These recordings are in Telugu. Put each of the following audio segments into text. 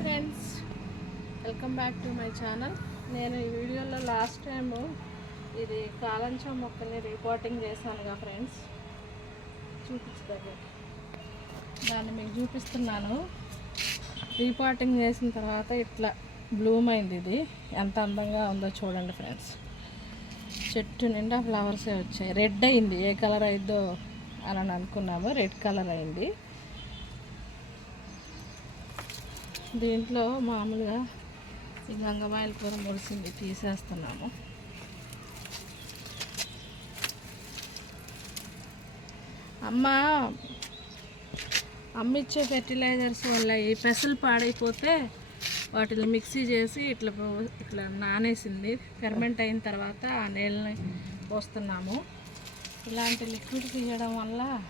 Friends welcome back to my channel నేను ఈ వీడియోలో లాస్ట్ టైము ఇది కాలంచం మొక్కని రిపోర్టింగ్ చేశానుగా ఫ్రెండ్స్ చూపించదగ్గర దాన్ని మీకు చూపిస్తున్నాను. రిపోర్టింగ్ చేసిన తర్వాత ఇట్లా బ్లూమ్ అయింది ఇది. ఎంత అందంగా ఉందో చూడండి ఫ్రెండ్స్ చెట్టు నిండా ఫ్లవర్సే వచ్చాయి. రెడ్ అయింది. ఏ కలర్ అయిందో అని అనుకున్నాము. రెడ్ కలర్ అయింది. దీంట్లో మామూలుగా ఈ గంగమాయల కూర మురిసింది తీసేస్తున్నాము. అమ్మ అమ్మిచ్చే ఫెర్టిలైజర్స్ వల్ల ఈ పెసలు పాడైపోతే వాటిని మిక్సీ చేసి ఇట్లా పో- ఇట్లా నానేసింది. ఫెర్మెంట్ అయిన తర్వాత ఆ నీళ్ళని పోస్తున్నాము. ఇలాంటి లిక్విడ్ తీయడం వల్ల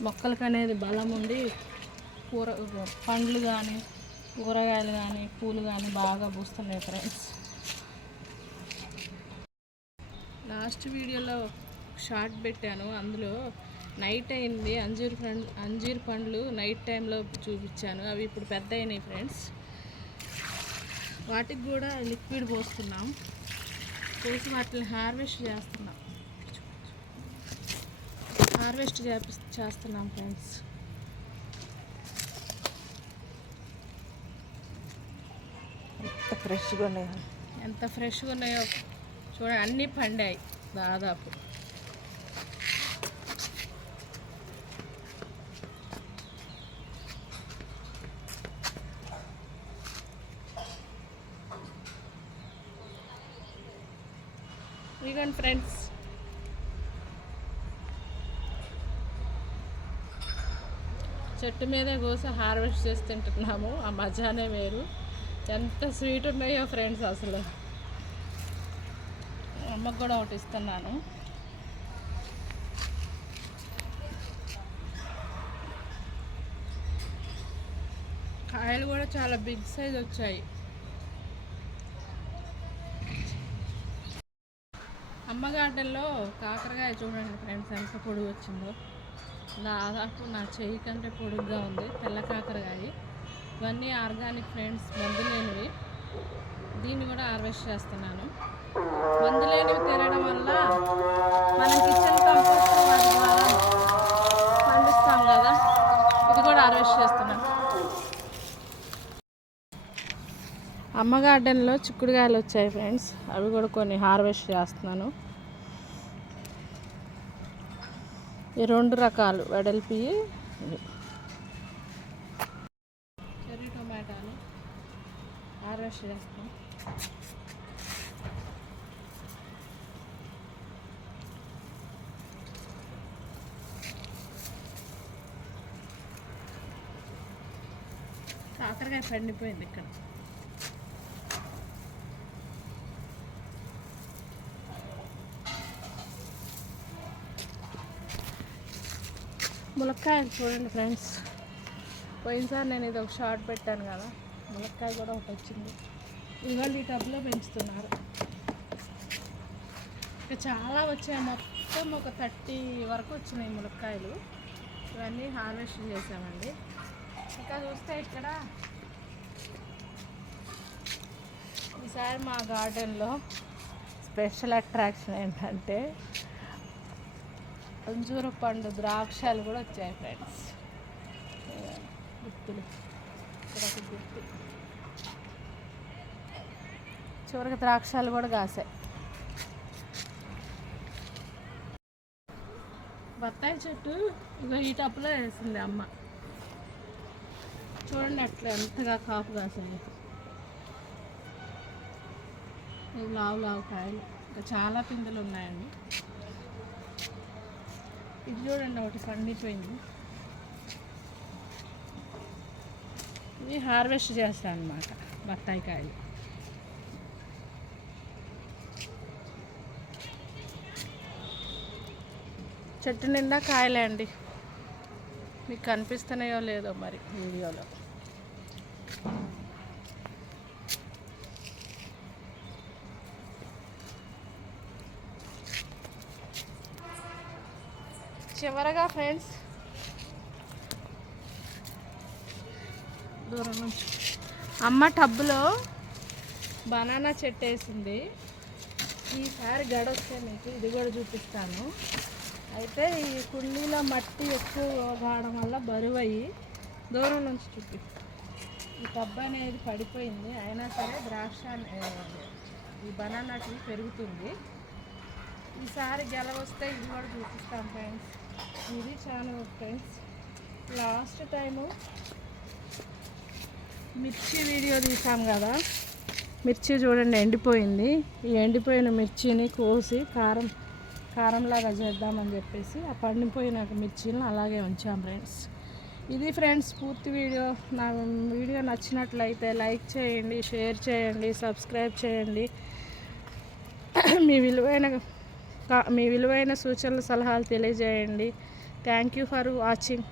మొక్కలకు అనేది బలం ఉండి కూర పండ్లు కానీ కూరగాయలు కానీ పూలు కానీ బాగా పూస్తున్నాయి ఫ్రెండ్స్ లాస్ట్ వీడియోలో షార్ట్ పెట్టాను. అందులో నైట్ అయింది. అంజీర్ ఫ్రెండ్ అంజీర్ పండ్లు నైట్ టైంలో చూపించాను. అవి ఇప్పుడు పెద్ద అయినాయి ఫ్రెండ్స్ వాటికి కూడా లిక్విడ్ పోస్తున్నాం. పోసి వాటిని హార్వెస్ట్ చేస్తున్నాం. హార్వెస్ట్ చేపి చేస్తున్నాం ఫ్రెండ్స్ ఫ్రెష్గా ఉన్నాయి? ఎంత ఫ్రెష్గా ఉన్నాయో చూడండి అన్నీ పండాయి దాదాపు. ఇదిగోండి ఫ్రెండ్స్. చెట్టు మీదే కోసి హార్వెస్ట్ చేసి తింటున్నాము ఆ మజానే వేరు. ఎంత స్వీట్ ఉన్నాయో ఫ్రెండ్స్ అసలు. అమ్మకు కూడా ఒకటి ఇస్తున్నాను. కాయలు కూడా చాలా బిగ్ సైజ్ వచ్చాయి. అమ్మ గార్డెన్లో కాకరకాయ చూడండి ఫ్రెండ్స్ ఎంత పొడుగు వచ్చిందో. దాదాపు నా చెయ్యి కంటే పొడుగ్గా ఉంది తెల్ల కాకరకాయ. ఇవన్నీ ఆర్గానిక్ ఫ్రెండ్స్ మందు లేనివి. దీన్ని కూడా హార్వెస్ట్ చేస్తున్నాను. మందు లేనివి తినడం వల్ల మనం కిచెన్ కంపోస్ట్ వాటి ద్వారా పండిస్తాం కదా. ఇది కూడా హార్వెస్ట్ చేస్తున్నాను అమ్మ గార్డెన్లో చిక్కుడుకాయలు వచ్చాయి ఫ్రెండ్స్. అవి కూడా కొన్ని హార్వెస్ట్ చేస్తున్నాను. ఈ రెండు రకాలు వెడల్పి ఇవి. చెర్రీ టమాటాలు హార్వెస్ట్ చేస్తాం కాకరకాయ పండిపోయింది ఇక్కడ. ములక్కాయలు చూడండి ఫ్రెండ్స్. పోయినసారి నేను ఇది ఒక షార్ట్ పెట్టాను కదా ములక్కాయ కూడా ఒకటి వచ్చింది. ఇవాళ ఈ టబ్లో పెంచుతున్నారు. ఇంకా చాలా వచ్చాయి మొత్తం ఒక థర్టీ వరకు వచ్చినాయి ములక్కాయలు. ఇవన్నీ హార్వెస్ట్ చేసామండి. ఇంకా చూస్తే ఇక్కడ ఈసారి మా గార్డెన్లో స్పెషల్ అట్రాక్షన్ ఏంటంటే అంజూరు పండు ద్రాక్షాలు కూడా వచ్చాయి ఫ్రెండ్స్. గుర్తులు. ఇక్కడ గుర్తు. చివరికి ద్రాక్షాలు కూడా కాసాయి. బత్తాయి చెట్టు ఇగో ఈ టప్పులో వేసింది అమ్మ. చూడండి అట్లా ఎంతగా కాపు కాసాయి ఇవి లావు లావు కాయలు. ఇంకా చాలా పిందెలు ఉన్నాయండి. ఇది చూడండి ఒకటి పండిపోయింది. ఇవి హార్వెస్ట్ చేస్తాను అనమాట బత్తాయి కాయలు చెట్టు నిండా కాయలే అండి మీకు కనిపిస్తున్నాయో లేదో మరి వీడియోలో. చివరగా ఫ్రెండ్స్ దూరం నుంచి. అమ్మ టబ్బులో బనానా చెట్టు వేసింది. ఈసారి గడొస్తే మీకు ఇది కూడా చూపిస్తాను. అయితే ఈ కుండీలో మట్టి ఎక్కువ కావడం వల్ల బరువు అయ్యి దూరం నుంచి చూపిస్తాను ఈ టబ్ అనేది పడిపోయింది. అయినా సరే ద్రాక్ష అనే- ఈ బనానా ట్రీ పెరుగుతుంది. ఈసారి గెల వస్తే ఇది కూడా చూపిస్తాం ఫ్రెండ్స్. ఇది చాలా ఫ్రెండ్స్. లాస్ట్ టైము మిర్చి వీడియో తీసాం కదా. మిర్చి చూడండి ఎండిపోయింది. ఈ ఎండిపోయిన మిర్చిని కోసి కారం కారంలాగా చేద్దామని చెప్పేసి ఆ పండిపోయిన మిర్చిని అలాగే ఉంచాం ఫ్రెండ్స్. ఇది ఫ్రెండ్స్ పూర్తి వీడియో. నా వీడియో నచ్చినట్లయితే లైక్ చేయండి షేర్ చేయండి సబ్స్క్రైబ్ చేయండి. మీ విలువైన మీ విలువైన సూచనలు సలహాలు తెలియజేయండి. Thank you for watching.